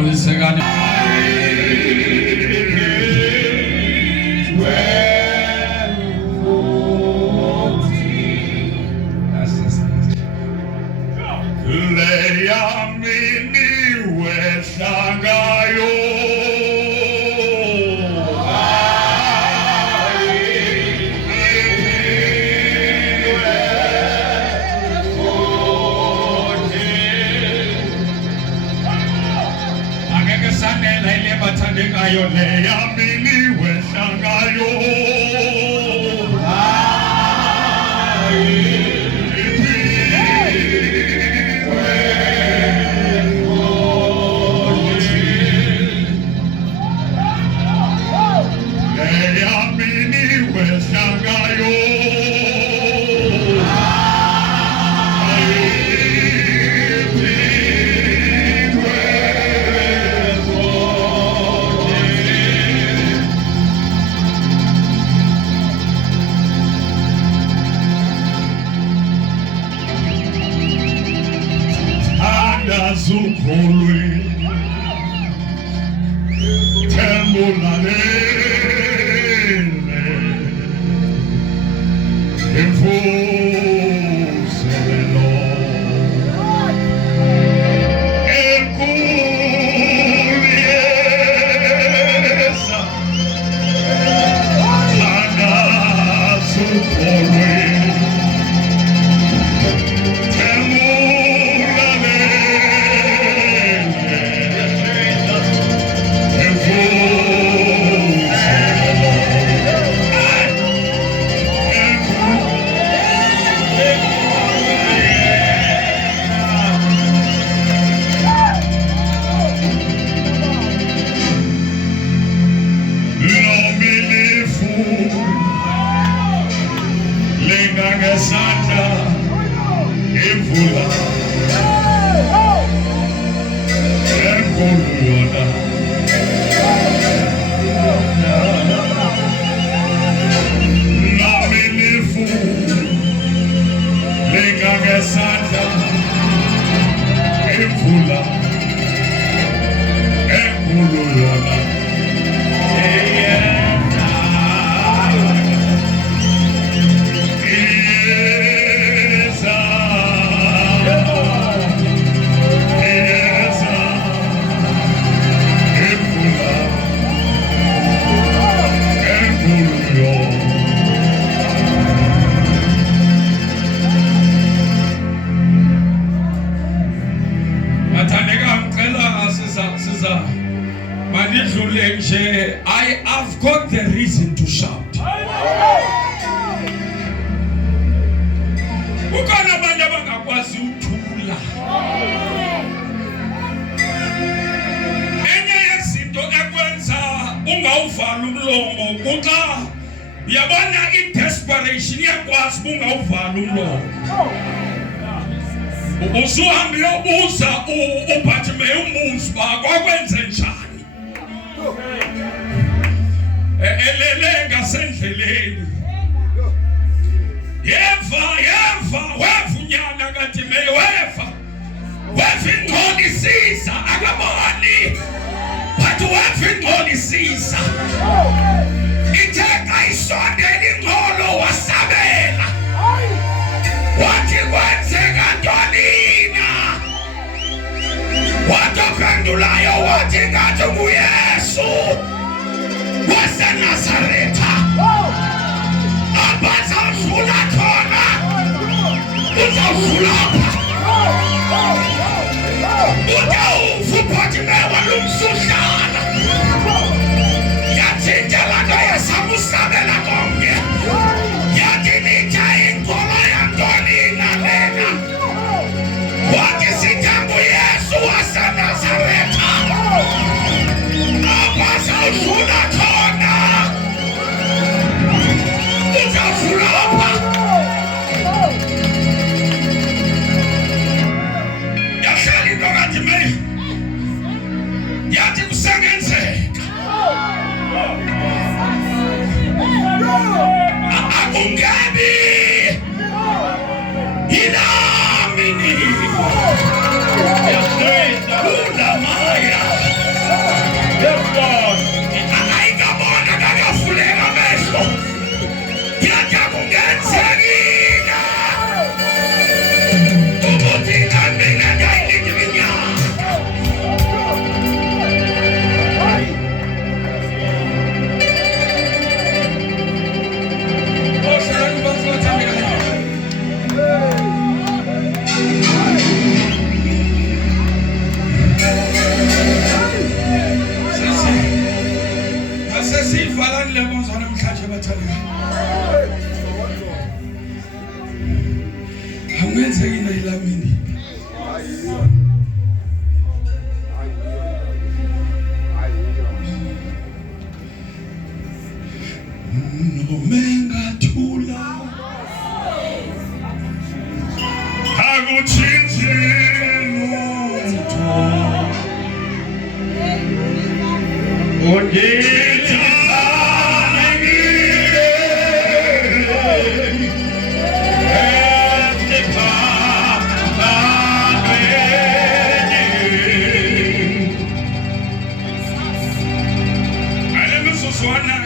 ulisekani Ayo le amini we shangayo le amini we shangayo Zukholwe tembulalele emfuselelo enkuyesa Thanda Zukholwe Santa Evula Erkoluyona Namilifu Lengange Santa Evula Erkoluyona I have got the reason to shout. Ukona abantu abangakwazi ukuthula. Enye yezinto ekwenza ungawuvala umlomo kuxa uyabona i-desperation iyakwazi ungawuvala umlomo. Usuhambe uyobuza uPhathime umuzi bakwenze njani? Elele ngasendleleni yeva wevunyana kaThime weva ingcolisisa akaboni but weva ingcolisisa itheka isondela ingcolo wasabela wathi kwenzeka ntonina watophendulayo wathi ngathi nguYesu waseNazaretha abazawudlula khona uzawudlula udawuva uPhathime walumsuhlala yathintela nto yesamusabela konke yathi nitha ingcolo yantonina lena wathi sithemba uYesu waseNazaretha abazawudlula khona uzawudlula yahlala into kaThime yathi kusengenzeka akungabi yinami ula maya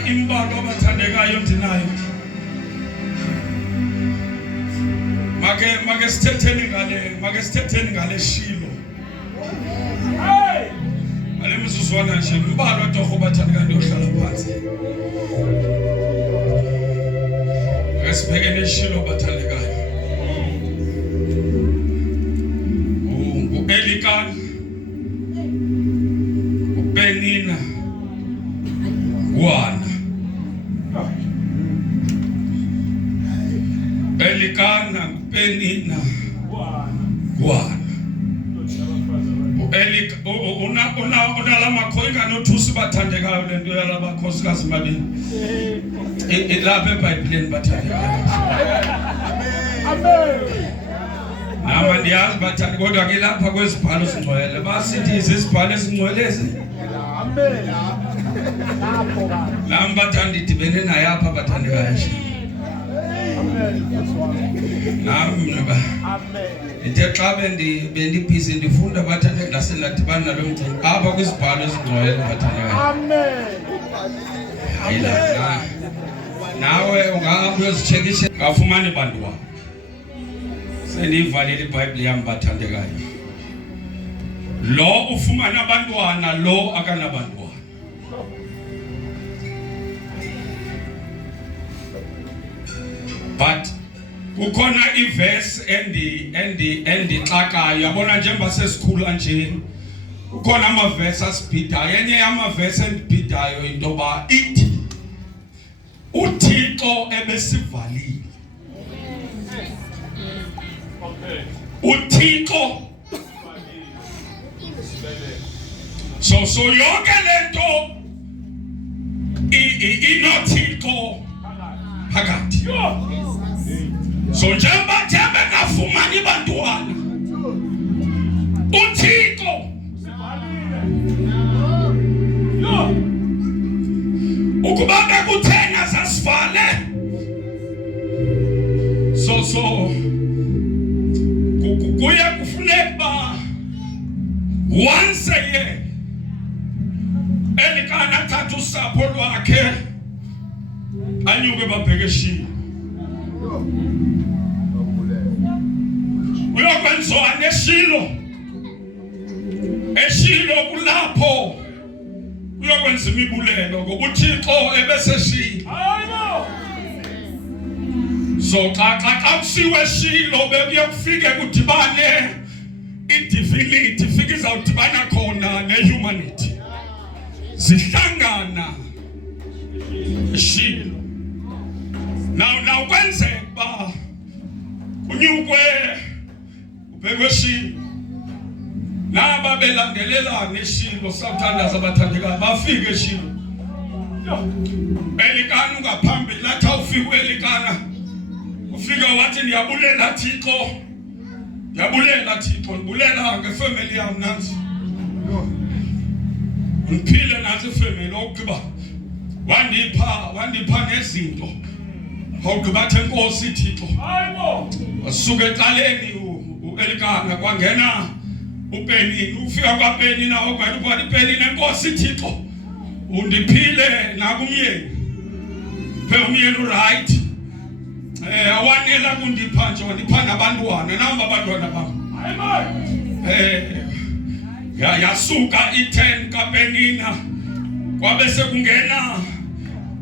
Imbalwa abathandekayo ndinayo. Make sithetheni ngale Shilo. Ale mzuzwana nje imbalwa torho bathandekayo ndiyohlala phansi. Ngesibhekene eShilo bathandekayo. Elikana. Ubenina. Wana. Elikana, Penina, Wana. Una makhoyika nothusi bathandekayo lento yalabakhosikazi mabini. Lapha eBhayibhelini bathandekayo. Amen. Nama ndiyazi bathanda kodwa ke lapha kwezibhalo ezingcwele basithi izibhalo ezingcwele ezi. Amen. Lapho bathanda idibene naye apha bathandekayo. Amen. Ithe xa bendibhizi ndifunda bathande laseladibana nalo mcimbi apha kwizibhalo ezingcwele bathandekayo. Amen. Hayila. Nawe ungahamba uyozitshekisha ngafumana bantu wabo. Sendivalile iBhayibheli yami bathandekayo. Lo ufumana abantwana lo akanabantwana. But kukhona iverse endixakayo yabona njengoba sesikhula nje kukhona amaverse asibhidayo enye yamaverse endibhidayo into ba ithi uThixo ebesivalile. uThixo so yonke lento inoThixo phakathi. So njengoba thembe ngafumani bantwana uThixo ukuba bekuthena sasivale so kuya kufuneka once a year Elikana thatha usapho lwakhe anyuke babheke eShilo. Uyokwenziwa eShilo kulapho uyokwenza imibulelo ngoba uThixo ebeseshilo. So xa kusiwe eShilo bekuye kufike kudibane idivinity fike izawudibana khona nehumanity zihlangana eShilo. Now kwenzeka ba unyukwe ubhekwe eShilo naba belandelelana eShilo sathandaza abathandekayo bafike eShilo. Elikana ungaphambili lathi ufike Elikana ufika wathi ndiyabulela Thixo ndibulela ngefamily yami nansi ngiphile nansi ifamily okuba wandipha nezinto awukubathe Nkosi Thixo. Hayibo wasuka eqaleni uElikana kwangena uPenina ufika kwaPenina okwathi kwathi Penina Nkosi Thixo undiphile nakumyeni phe umyeni right awanela kundipha nje wandipha nabantwana namba abantwana bami. Hayibo yasuka i10 kaPenina kwabe sekungena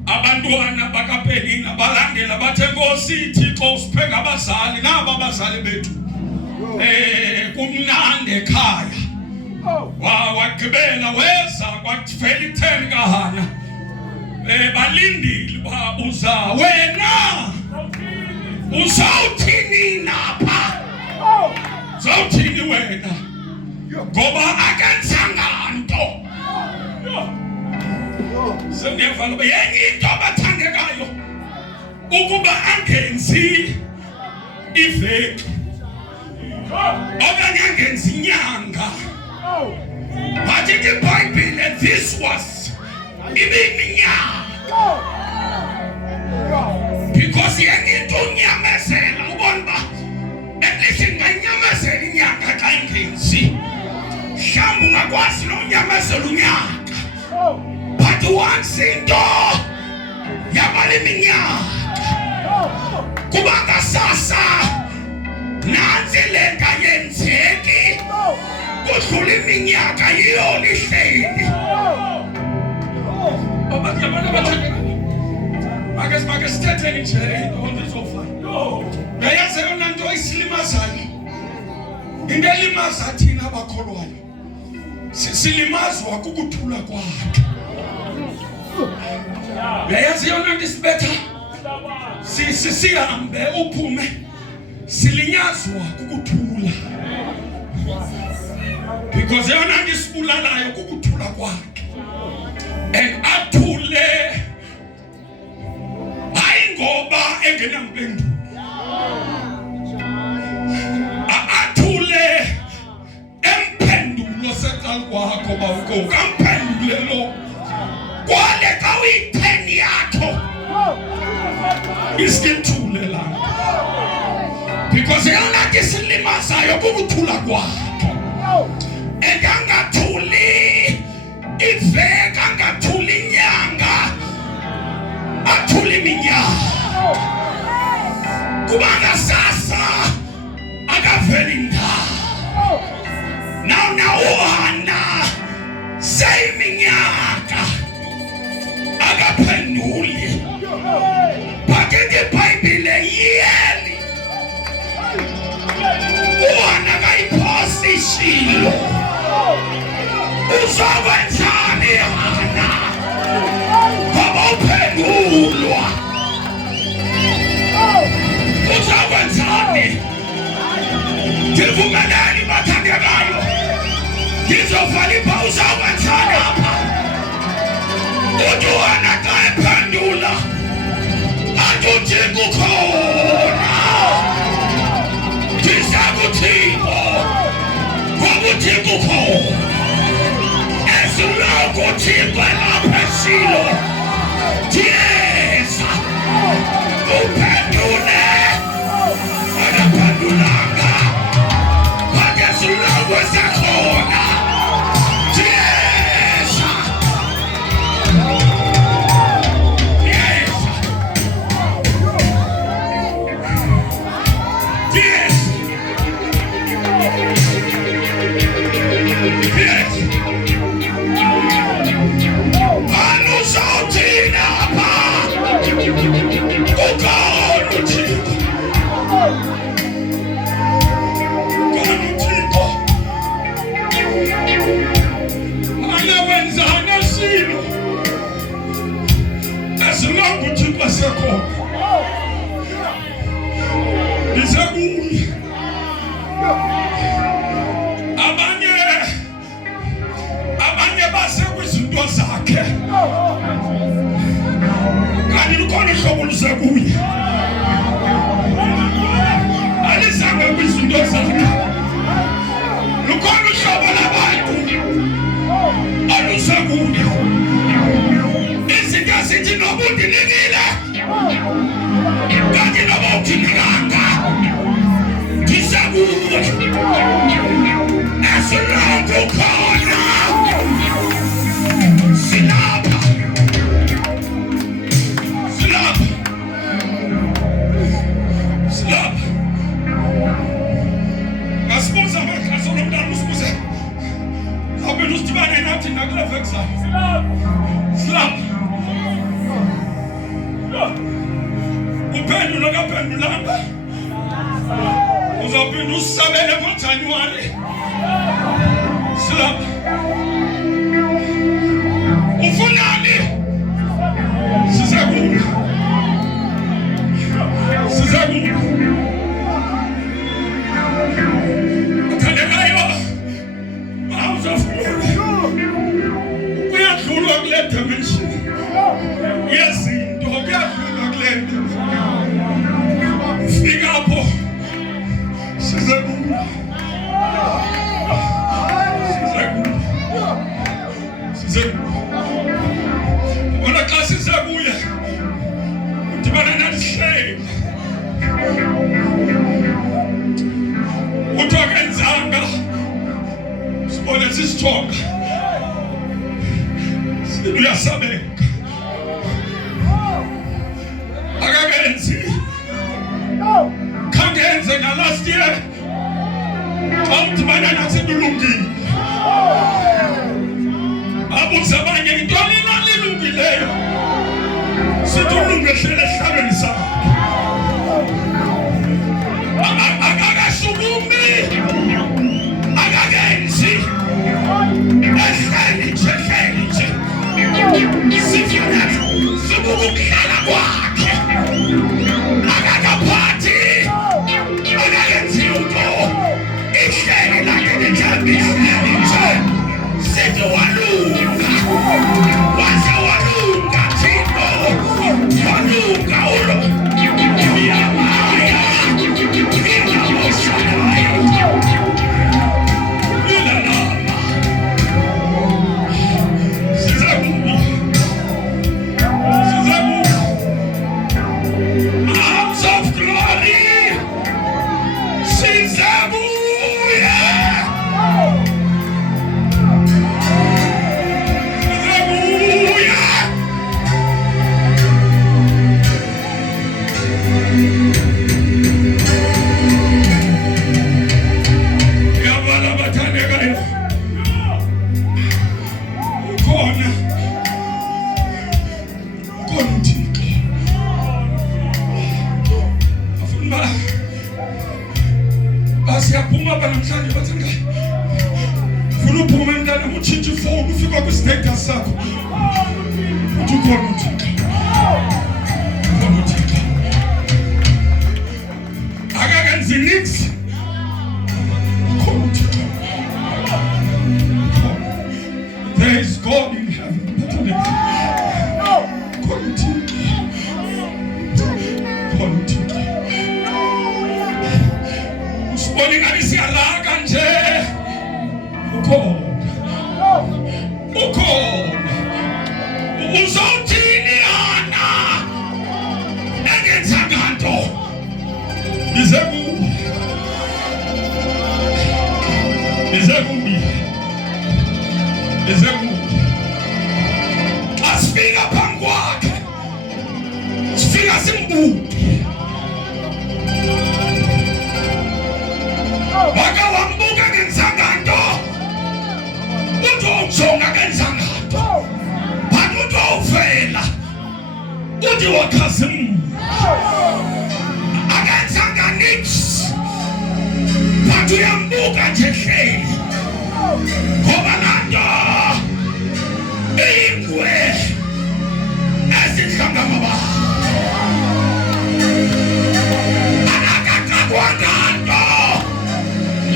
abantwana bakaPenina balandela bathe Nkosi Thixo siphe ngabazali naba abazali bethu kumnandi ekhaya. Wagqibela weza kwafela i10 kaHana balindile uza wena uzawuthini napha zawuthini wena ngoba akenzanga nto. Sengiyeva lo yenye into abathandekayo ukuba angenzi iveki okanye angenzi inyanga. But in the Bible this was iminyaka because yeninto unyamezela ubona ba ethi nganyamezela inyanga xa ingenzi mhlawumbe ungakwazi nonyamezela unyaka but once into yabala iminyaka kuba ngasasa nansi lento yenzeki kudlula iminyaka yiyo lihleli Make sithethe nje into ezofana. Yayazi yona into isilimazayo. Into elimaza thina abakholwayo. Silimazwa kukuthula kwakhe. Yayazi yona into isibetha. Sihambe uphume. Silinyazwa kukuthula. Because yona into isibulalayo kukuthula kwakhe. And athule ngoba engenampendulo athule emphendulo seqala kwakho bawuko kamphendule lo kwale xa uyi-10 yakho isikithule la because yona ke silimazayo kukuthula kwakhe engangathuli iveka angathuli inyanga athuli iminyaka kuba ngasasa akaveli ndawo now uhana seyiminyaka akaphenduli phakethe iBhayibhile yeli uhana kayiphosi ishilo uzokwenzani hana uphendulwa uzakwenzani ndivumelani bathandekayo ndizovala ipha uzakwenzani apha uDuwana xa ephendula atujika ukhona ndizakuthiko kwakujika ukhona esiloko thiko lapha esilo Yes! Uphendule! Akaphendulanga! Akesilangwe sekhona! Yes! Yes! Yes! Yes! Abanye basekwizinto zakhe kanti lukhona uhlobo lusekuye alizange kwizinto zakhe lukhona uhlobo labantu alusekuye izinto zithi noba undinikile kanti noba undinikanga ndisekuye esilongo khona silapha ngasibuza amakhasi omntana usibuze awubeni usidibane nathi nakule veksa silapha uphendula kaphendulanga uzawuphinda usabele ngoJanuwari silapha ufunani sizakuya athandekayo awuzafuna kuyadlulwa kule dimension yezinto kuyadlulwa kule nto fika apho sizakuya sisijonga uyasabeka akakenzi kangenze na last year awudibana nathi kulungile abuza abanye intoni nalilungileyo sithi ulunge hlele ehlalweni sakho akasukumi akakenzi ehleli nje sifuna sibukuhlala kwakhe akakaphathi akakenzi utho ihleli lakhe nje sithi walunga waze walunga thino walunga ulo yamaya siyaphuma namhlanje bathi ngeke ufuna uphuma endala utshintshe ifoni ufika kwi-status sakho uthi khona uthi akakenzi nix khona uthi there is God in heaven khona uthi Olingani siyalaka nje ukhona uzothini yana engenza kanto izeku asifika phambi kwakhe sifika simbuke Waka wambuka ngenzanganto ujonga ngenzanganto phanuto uvela uthi wakhazim akenzanga nix phathu yambuka nje hleli ngoba lanto ingwe esihlanga maba akakakwangando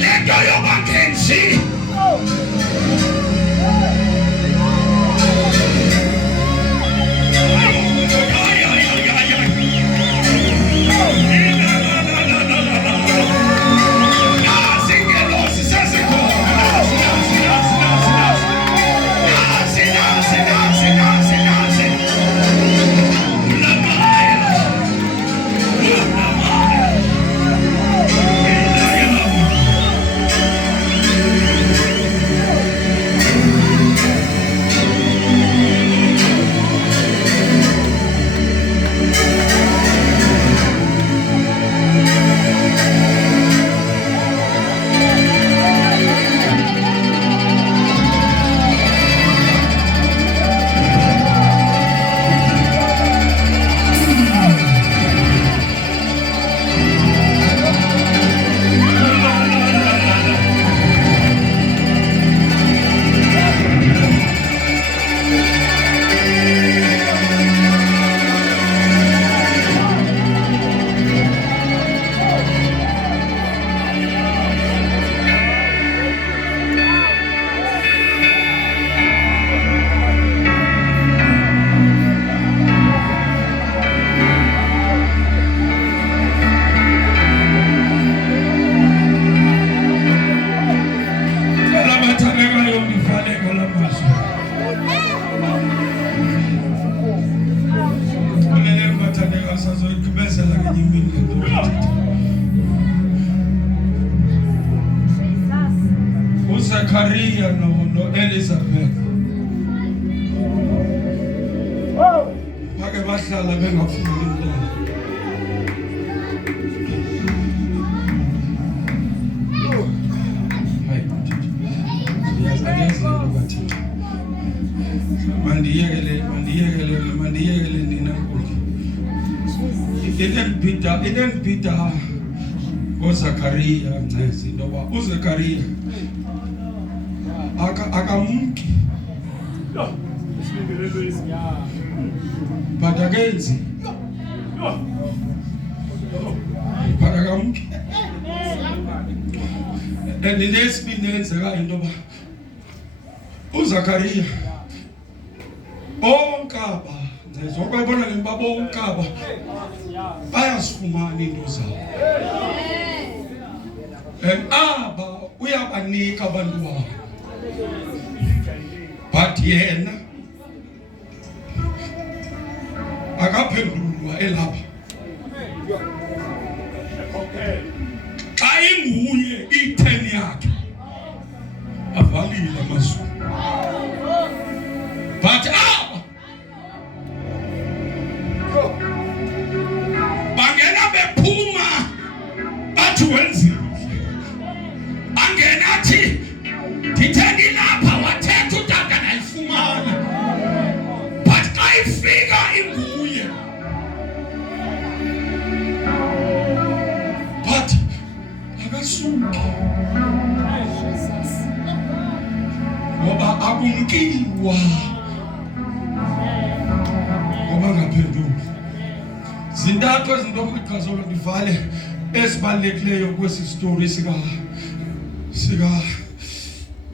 lento yobangenzi uZakaria no Elizabeth bake bahlala bengafuni umntwana. Mandiyekele nina Nkosi. Inenibhida uZakaria ncezi ngoba uZakaria akamki but akenzi akamki and nesibini enzeka into ba uZakaria onkaba ngizokwabona ngibaba onkaba bayasifumana into zabo and aba uyabanika abantu babo but yena akaphendulwa elapha xa inguye i-10 yakhe avalile amazwi but aba bangena bephuma bathi wenzile angena athi nditheni lapha wathetha utata nayifumana but xa ifika inguye but akasuki ngoba akumkiwa ngoba ngaphendula zintathu izinto okuqhazolo ndivale esibalulekileyo kwesi story sika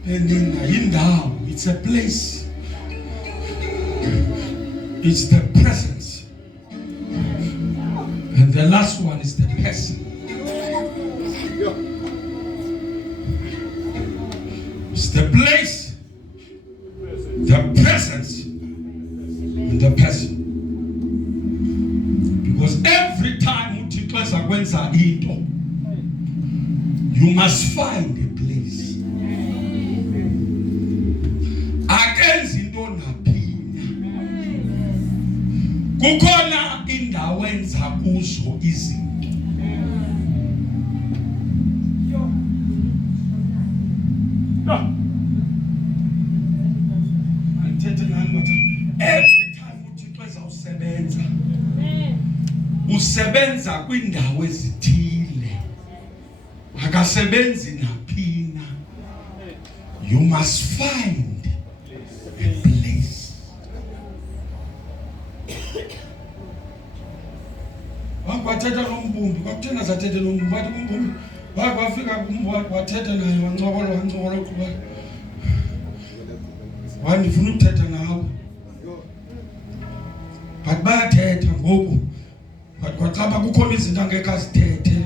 Penina yindawo. It's a place. It's the presence. And the last one is the person. It's the place, the presence, and the person. Because every time you must find a place. Akenzi into naphina. Kukhona indawo enza kuzo izinto. Every time uThixo ezawusebenza usebenza kwindawo ezithile, akasebenzi naphina. You must find a place. Wakwathetha nombumbi, kwakuthena zathethe nombumbi, wathi umbumbi wakwafika kumbumbi wathetha naye wancokola kuba wandifuna ukuthetha nawe. But bayathetha ngoku. But kwaxaba kukhona izinto angeke azithethe.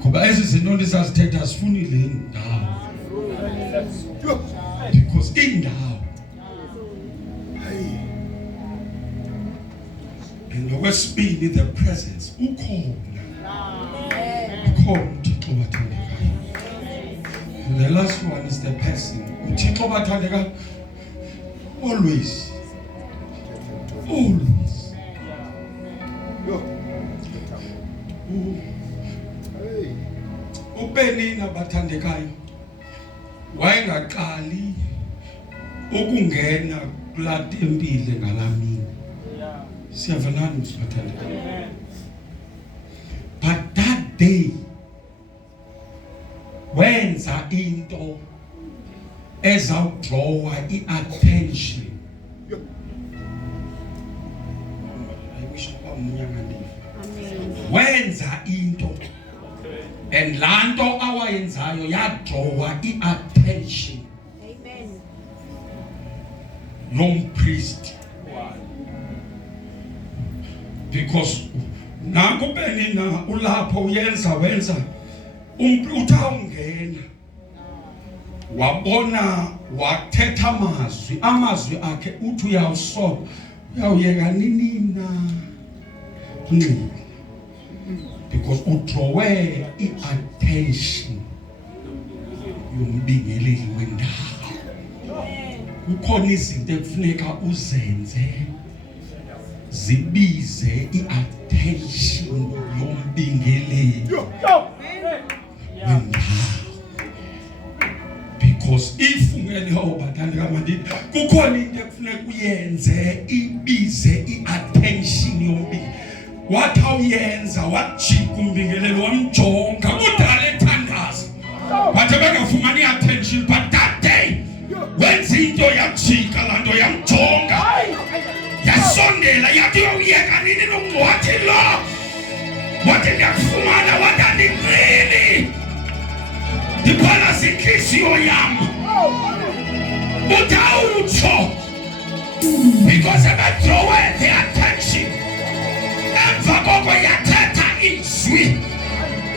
Ngoba ezi zinto ndizazithetha sifuni le ndawo. Because indawo. And okwesibili, the presence. Ukhona. Ukhona uThixo bathandekayo. And the last one is the person. uThixo bathandekayo. Always. Always. uPenina bathandekayo wayengaqali ukungena kula tempile ngalamini. Siyavelana msibathandekayo. But that day wenza into ezawudrawa i-attention. Wenza into and lanto awayenzayo yadrawa i-attention. Amen. Yompriest. Because nangu Penina ulapho uyenza wenza utawungena wabona wathetha amazwi akhe uthi uyawusoka uyawuyeka nini na because udrowe i-attention yombingeleli wendawo. Kukhona izinto ekufuneka uzenze zibize i-attention yombingeleli wendawo. Because if ungeliho bathandika mandini, kukhona into ekufuneka uyenze ibize i-attention yombingeleli. Wathi awuyenza wajika umbingeleli wamjonga kudala ethandaza, bathe bengafumani i-attention, but that day wenza into yajika laa nto yamjonga, yasondela yathi uyeka nini wathi lo, wathi ndiyakufumana, wathi andinqili ndiphala zinhliziyo yam, uthi awutsho because ebedrowe the attention. Emva koko yathetha izwi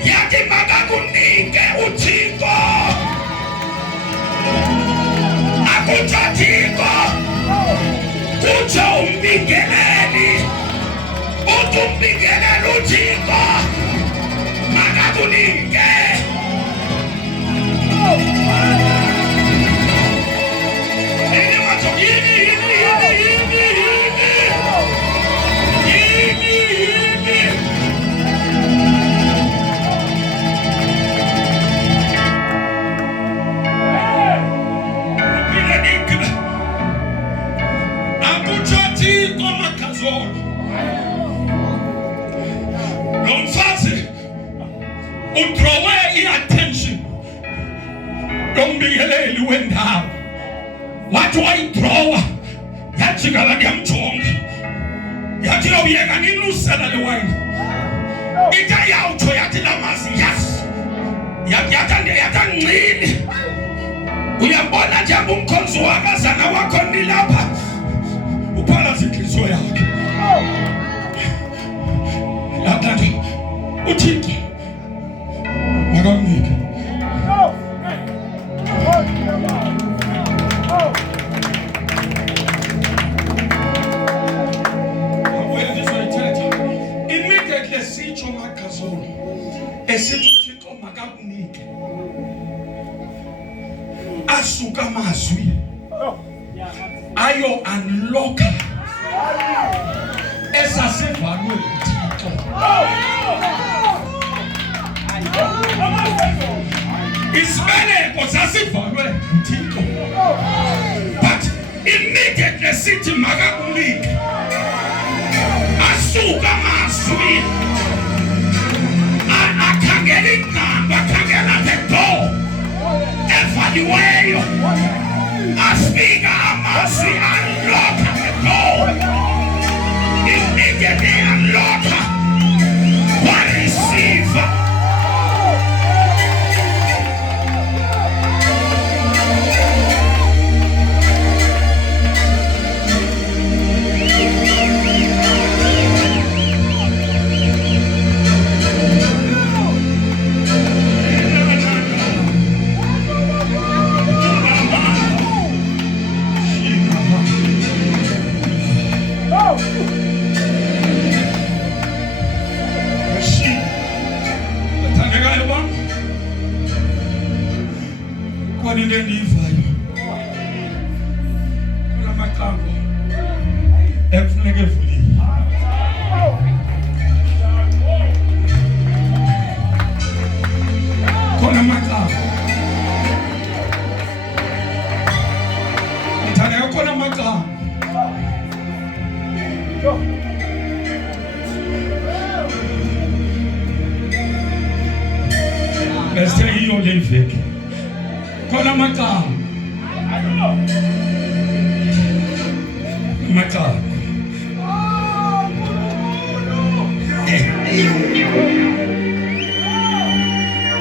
yathi makakunike uThixo, akutsho Thixo, kutsho umbingeleli, uthi umbingeleli uThixo makakunike. Nomfazi udrowe i-attention yombingeleli wendawo, wathi wayidrowa yajika la ndiyamjonga, yathi awuyeka nilusela le wayini, ithe yawutsho yathi lamazi yasi, yathi angcili, uyabona njengoba umkhonzi wakazana wakho nilapha uphala zinhliziyo yakhe. Yathi uThixo makamnike. Immediately sitsho makazolo esithi uThixo makakunike, asuka amazwi ayo unlocka esasivalwe uThixo. Isibeleko sasivalwe uThixo, but immediately sithi makakunike, asuka amazwi akhangela ingqamba, akhangela the door evaliweyo, afika amazwi unlocka the door, immediately unlocka, wareceive. Into endiyivayo kula maqambo ekufuneka evulile, khona amaqambo ithanda khona amaqambo bese yiyo le veki. Kona mata.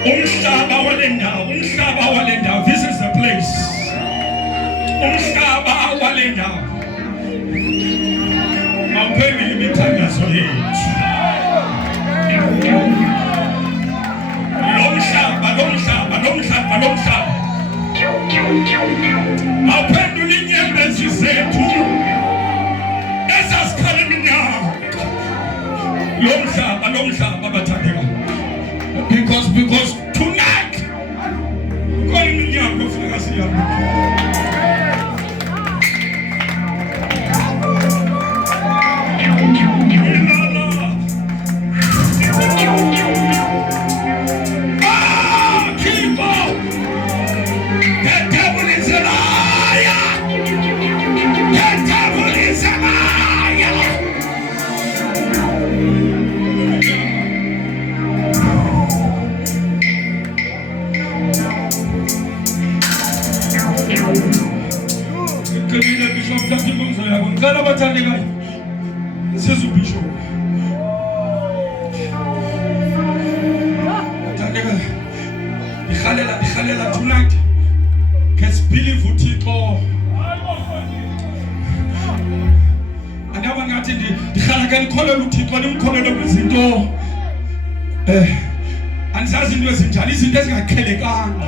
Umhlaba walendawo, this is the place. Umhlaba walendawo. Awupheli imithandazo yethu. Lo mhlaba. Awuphendula inyembezi zethu esasikhala iminyaka. Lo mhlaba bathandeka. Because tonight, calling me young, go for us young. Tonight, let's believe what it all. And I want to the Halagan color looked it on him, color of the door. And Sazin was in Chinese, it doesn't kill a gun.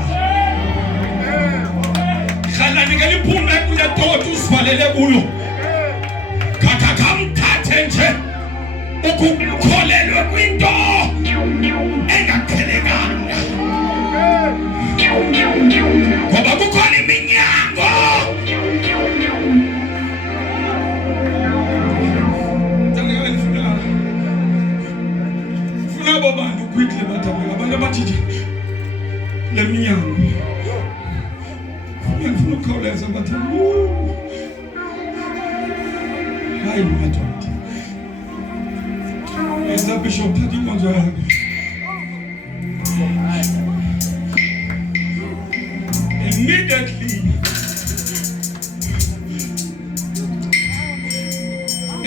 Halanigani Puma with a door to swallow the Ulu. Katakam Tatenche, Oku, Color window, and a killing. Kwa kukoni minyango funa bobantu quickly batabela abantu abathiji le minyango funa ukukhawuleza bathi hayi madoda yenza bishop thatha inkonzo yakho. Immediately,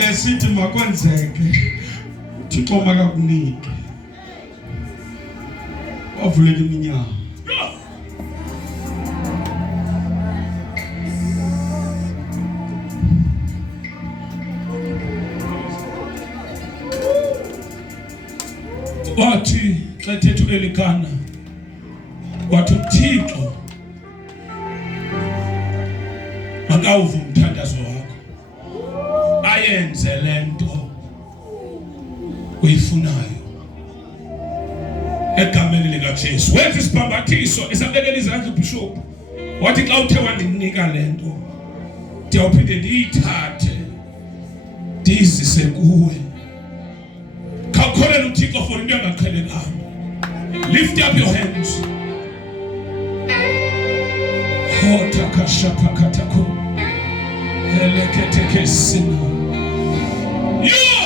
esithi makwenzeke uThixo makakunike wavulela iminyango. Wathi xa thethu Elikana wathi uThixo akawuva umthandazo wakho ayenze lento uyifunayo egameni lika Jesu. Wenza isibhambathiso esabekela izandla uBishop wathi xa uthe wandinika lento ndiyawuphinde ndiyithathe ndizise kuwe. Khawukholele uThixo for into engaqhelekanga. Lift up your hands. Hota kashapa katako. You